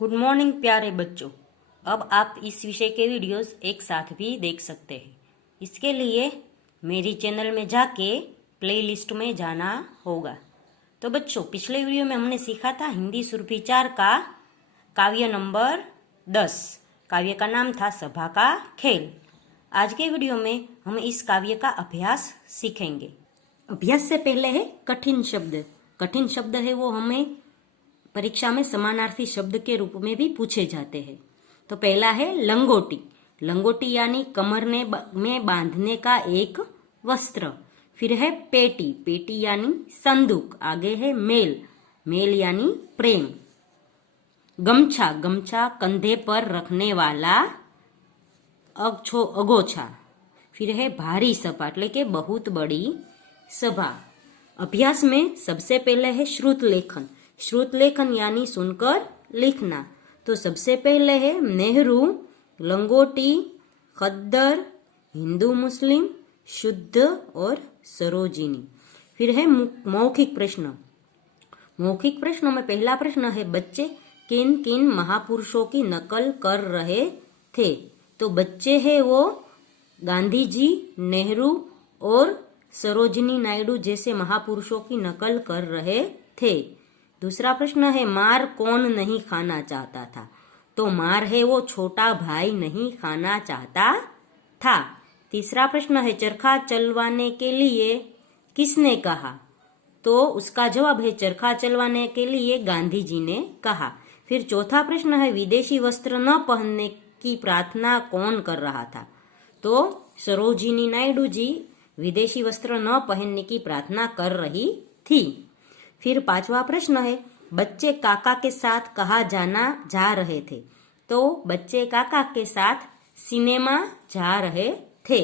Good morning प्यारे बच्चों। अब आप इस विषय के वीडियोस एक साथ भी देख सकते हैं। इसके लिए मेरी चैनल में जाके प्लेलिस्ट में जाना होगा। तो बच्चों, पिछले वीडियो में हमने सीखा था हिंदी सुरभि 4 का काव्य नंबर 10। काव्य का नाम था सभा का खेल। आज के वीडियो में हम इस काव्य का अभ्यास सीखेंगे। अभ्यास से पहले है कठिन शब्द। कठिन शब्द है वो हमें परीक्षा में समानार्थी शब्द के रूप में भी पूछे जाते हैं। तो पहला है लंगोटी। लंगोटी यानी कमर में बांधने का एक वस्त्र। फिर है पेटी। पेटी यानी संदूक। आगे है मेल। मेल यानी प्रेम। गमछा। गमछा कंधे पर रखने वाला अगोछा। फिर है भारी सभा એટલે કે बहुत बड़ी सभा। अभ्यास में सबसे पहले है श्रुत लेखन। श्रुत लेखन यानी सुनकर लिखना। तो सबसे पहले है नेहरू, लंगोटी, खद्दर, हिंदू मुस्लिम, शुद्ध और सरोजिनी। फिर है मौखिक प्रश्न। मौखिक प्रश्नों में पहला प्रश्न है बच्चे किन किन महापुरुषों की नकल कर रहे थे। तो बच्चे हैं वो गांधी जी, नेहरू और सरोजिनी नायडू जैसे महापुरुषों की नकल कर रहे थे। दूसरा प्रश्न है मार कौन नहीं खाना चाहता था। तो मार है वो छोटा भाई नहीं खाना चाहता था। तीसरा प्रश्न है चरखा चलवाने के लिए किसने कहा। तो उसका जवाब है चरखा चलवाने के लिए गांधी जी ने कहा। फिर चौथा प्रश्न है विदेशी वस्त्र न पहनने की प्रार्थना कौन कर रहा था। तो सरोजिनी नायडू जी विदेशी वस्त्र न पहनने की प्रार्थना कर रही थी। फिर पांचवा प्रश्न है बच्चे काका के साथ कहाँ जा रहे थे। तो बच्चे काका के साथ सिनेमा जा रहे थे।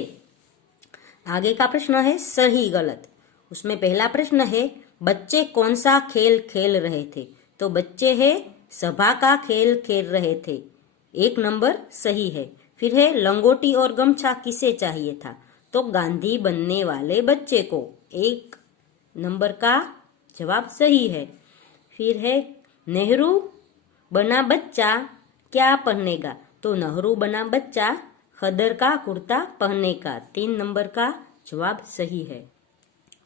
आगे का प्रश्न है सही गलत। उसमें पहला प्रश्न है बच्चे कौन सा खेल खेल रहे थे। तो बच्चे है सभा का खेल खेल रहे थे। एक नंबर सही है। फिर है लंगोटी और गमछा किसे चाहिए था। तो गांधी बनने वाले बच्चे को। एक नंबर का जवाब सही है। फिर है नेहरू बना बच्चा क्या पहनेगा। तो नेहरू बना बच्चा खद्दर का कुर्ता पहनेगा। 3 नंबर का जवाब सही है।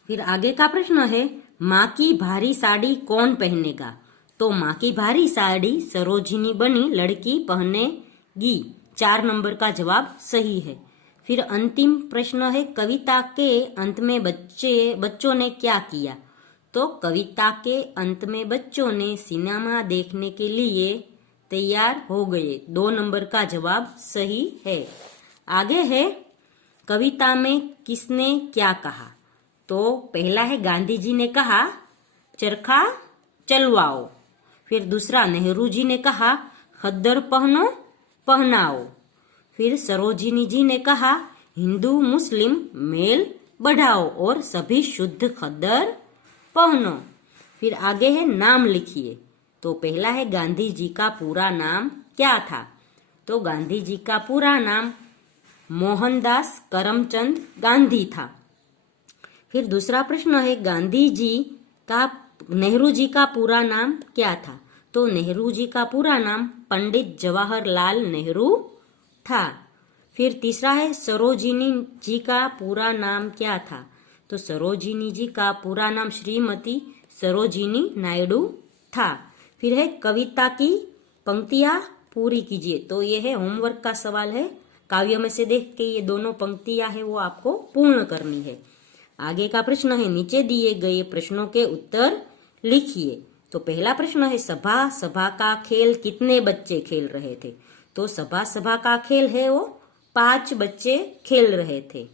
फिर आगे का प्रश्न है माँ की भारी साड़ी कौन पहनेगा। तो माँ की भारी साड़ी सरोजिनी बनी लड़की पहनेगी। 4 नंबर का जवाब सही है। फिर अंतिम प्रश्न है कविता के अंत में बच्चों ने क्या किया। तो कविता के अंत में बच्चों ने सिनेमा देखने के लिए तैयार हो गए। 2 नंबर का जवाब सही है। आगे है कविता में किसने क्या कहा। तो पहला है गांधी जी ने कहा चरखा चलवाओ। फिर दूसरा नेहरू जी ने कहा खद्दर पहनाओ। फिर सरोजिनी जी ने कहा हिंदू मुस्लिम मेल बढ़ाओ और सभी शुद्ध खद्दर पहनो। फिर आगे है नाम लिखिए। तो पहला है गांधी जी का पूरा नाम क्या था। तो गांधी जी का पूरा नाम मोहनदास करमचंद गांधी था। फिर दूसरा प्रश्न है नेहरू जी का पूरा नाम क्या था। तो नेहरू जी का पूरा नाम पंडित जवाहरलाल नेहरू था। फिर तीसरा है सरोजिनी जी का पूरा नाम क्या था। तो सरोजिनी जी का पूरा नाम श्रीमती सरोजिनी नायडू था। फिर है कविता की पंक्तियां पूरी कीजिए। तो ये है होमवर्क का सवाल है। काव्य में से देख के ये दोनों पंक्तियां है वो आपको पूर्ण करनी है। आगे का प्रश्न है नीचे दिए गए प्रश्नों के उत्तर लिखिए। तो पहला प्रश्न है सभा का खेल कितने बच्चे खेल रहे थे। तो सभा का खेल है वो 5 बच्चे खेल रहे थे।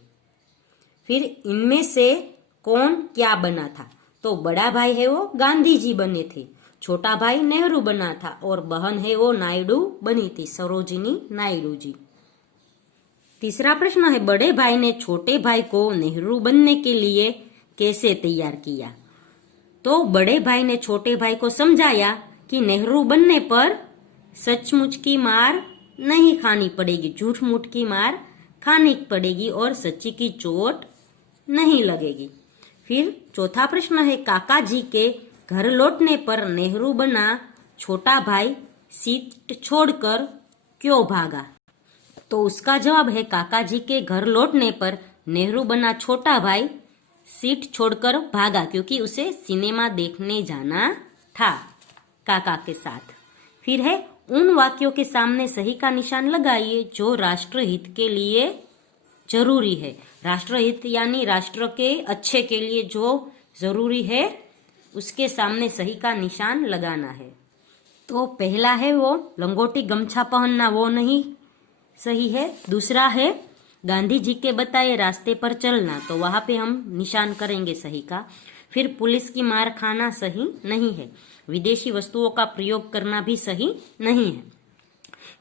फिर इनमें से कौन क्या बना था। तो बड़ा भाई है वो गांधी जी बने थे, छोटा भाई नेहरू बना था और बहन है वो नायडू बनी थी, सरोजिनी नायडू जी। तीसरा प्रश्न है बड़े भाई ने छोटे भाई को नेहरू बनने के लिए कैसे तैयार किया। तो बड़े भाई ने छोटे भाई को समझाया कि नेहरू बनने पर सचमुच की मार नहीं खानी पड़ेगी, झूठ मूठ की मार खानी पड़ेगी और सच्ची की चोट नहीं लगेगी। फिर चौथा प्रश्न है काका जी के घर लौटने पर नेहरू बना छोटा भाई सीट छोड़कर क्यों भागा? तो उसका जवाब है काका जी के घर लौटने पर नेहरू बना छोटा भाई सीट छोड़कर भागा क्योंकि उसे सिनेमा देखने जाना था काका के साथ। फिर है उन वाक्यों के सामने सही का निशान लगाइए जो राष्ट्रहित के लिए जरूरी है। राष्ट्रहित यानी राष्ट्र के अच्छे के लिए जो जरूरी है उसके सामने सही का निशान लगाना है। तो पहला है वो लंगोटी गमछा पहनना, वो नहीं सही है। दूसरा है गांधी जी के बताए रास्ते पर चलना, तो वहां पे हम निशान करेंगे सही का। फिर पुलिस की मार खाना सही नहीं है। विदेशी वस्तुओं का प्रयोग करना भी सही नहीं है।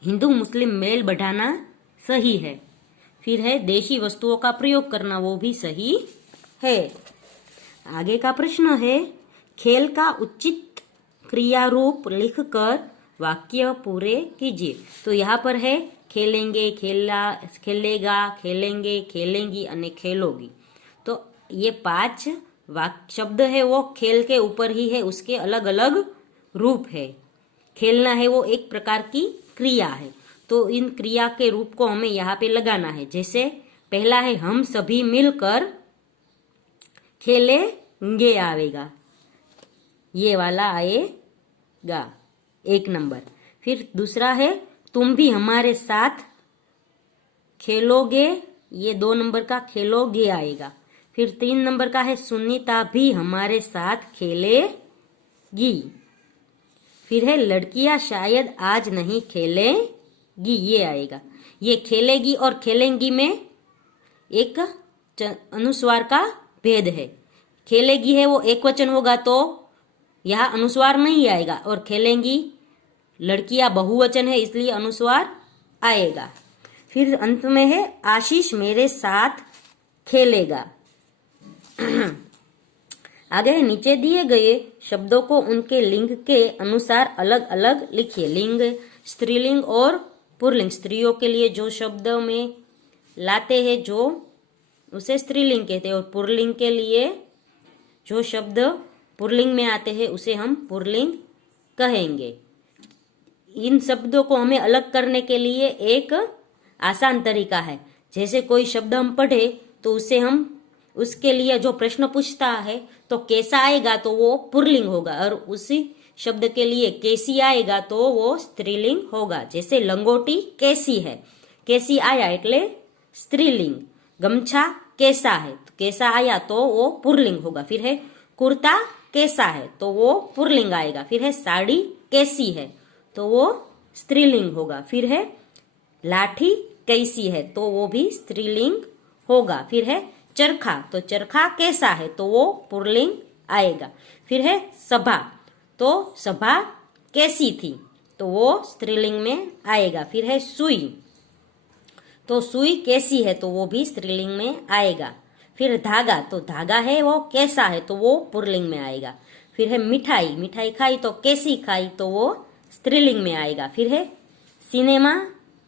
हिंदू मुस्लिम मेल बढ़ाना सही है। फिर है देशी वस्तुओं का प्रयोग करना, वो भी सही है। आगे का प्रश्न है खेल का उचित क्रिया रूप लिखकर वाक्य पूरे कीजिए। तो यहाँ पर है खेलेंगे, खेला, खेलेगा, खेलेंगे, खेलेंगी और खेलोगी। तो ये 5 वाक्य शब्द है वो खेल के ऊपर ही है, उसके अलग अलग रूप है। खेलना है वो एक प्रकार की क्रिया है, तो इन क्रिया के रूप को हमें यहाँ पे लगाना है। जैसे पहला है हम सभी मिलकर खेलेंगे आवेगा, ये वाला आएगा 1 नंबर। फिर दूसरा है तुम भी हमारे साथ खेलोगे, ये 2 नंबर का खेलोगे आएगा। फिर 3 नंबर का है सुनीता भी हमारे साथ खेलेगी। फिर है लड़कियां शायद आज नहीं खेलेगी, ये आएगा। ये खेलेगी और खेलेंगी में एक अनुस्वार का भेद है। खेलेगी है वो एक वचन होगा तो यहाँ अनुस्वार नहीं आएगा, और खेलेंगी लड़कियां बहुवचन है इसलिए अनुस्वार आएगा। फिर अंत में है आशीष मेरे साथ खेलेगा। आगे नीचे दिए गए शब्दों को उनके लिंग के अनुसार अलग अलग लिखिए। लिंग स्त्रीलिंग और पुल्लिंग, स्त्रियों के लिए जो शब्द में लाते हैं जो उसे स्त्रीलिंग कहते हैं, और पुल्लिंग के लिए जो शब्द पुल्लिंग में आते हैं उसे हम पुल्लिंग कहेंगे। इन शब्दों को हमें अलग करने के लिए एक आसान तरीका है। जैसे कोई शब्द हम पढ़े तो उसे हम उसके लिए जो प्रश्न पूछता है तो कैसा आएगा तो वो पुल्लिंग होगा, और उसी शब्द के लिए कैसी आएगा तो वो स्त्रीलिंग होगा। जैसे लंगोटी कैसी है, कैसी आया એટલે स्त्रीलिंग। गमछा कैसा है, तो कैसा आया तो वो पुल्लिंग होगा। फिर है कुर्ता कैसा है तो वो पुल्लिंग आएगा। फिर है साड़ी कैसी है तो वो स्त्रीलिंग होगा। फिर है लाठी कैसी है तो वो भी स्त्रीलिंग होगा। फिर है चरखा, तो चरखा कैसा है तो वो पुल्लिंग आएगा। फिर है सभा, तो सभा कैसी थी तो वो स्त्रीलिंग में आएगा। फिर है सुई, तो सुई कैसी है तो वो भी स्त्रीलिंग में आएगा। फिर धागा, तो धागा है वो कैसा है तो वो पुल्लिंग में आएगा। फिर है मिठाई, मिठाई खाई तो कैसी खाई तो वो स्त्रीलिंग में आएगा। फिर है सिनेमा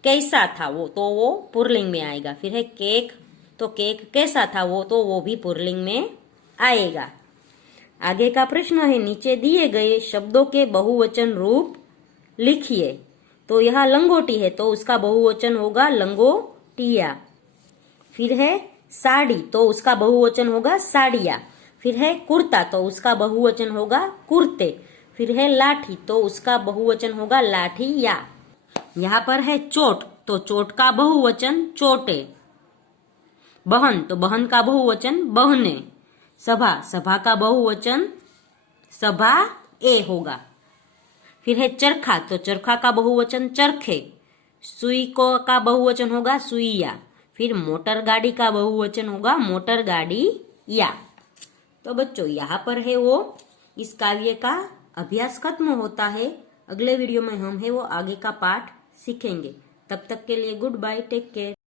कैसा था वो तो वो पुल्लिंग में आएगा। फिर है केक, तो केक कैसा था वो तो वो भी पुल्लिंग में आएगा। आगे का प्रश्न है नीचे दिए गए शब्दों के बहुवचन रूप लिखिए। तो यहाँ लंगोटी है तो उसका बहुवचन होगा लंगोटिया। फिर है साड़ी, तो उसका बहुवचन होगा साड़िया। फिर है कुर्ता, तो उसका बहुवचन होगा कुर्ते। फिर है लाठी, तो उसका बहुवचन होगा लाठिया। यहाँ पर है चोट, तो चोट का बहुवचन चोटे। बहन, तो बहन का बहुवचन बहने। सभा, सभा का बहुवचन सभा ए होगा। फिर है चरखा, तो चरखा का बहुवचन चरखे। सुई को का बहुवचन होगा सुईया। फिर मोटर गाड़ी का बहुवचन होगा मोटर गाड़ी या। तो बच्चों यहाँ पर है वो इस काव्य का अभ्यास खत्म होता है। अगले वीडियो में हम है वो आगे का पाठ सीखेंगे। तब तक के लिए गुड बाय, टेक केयर।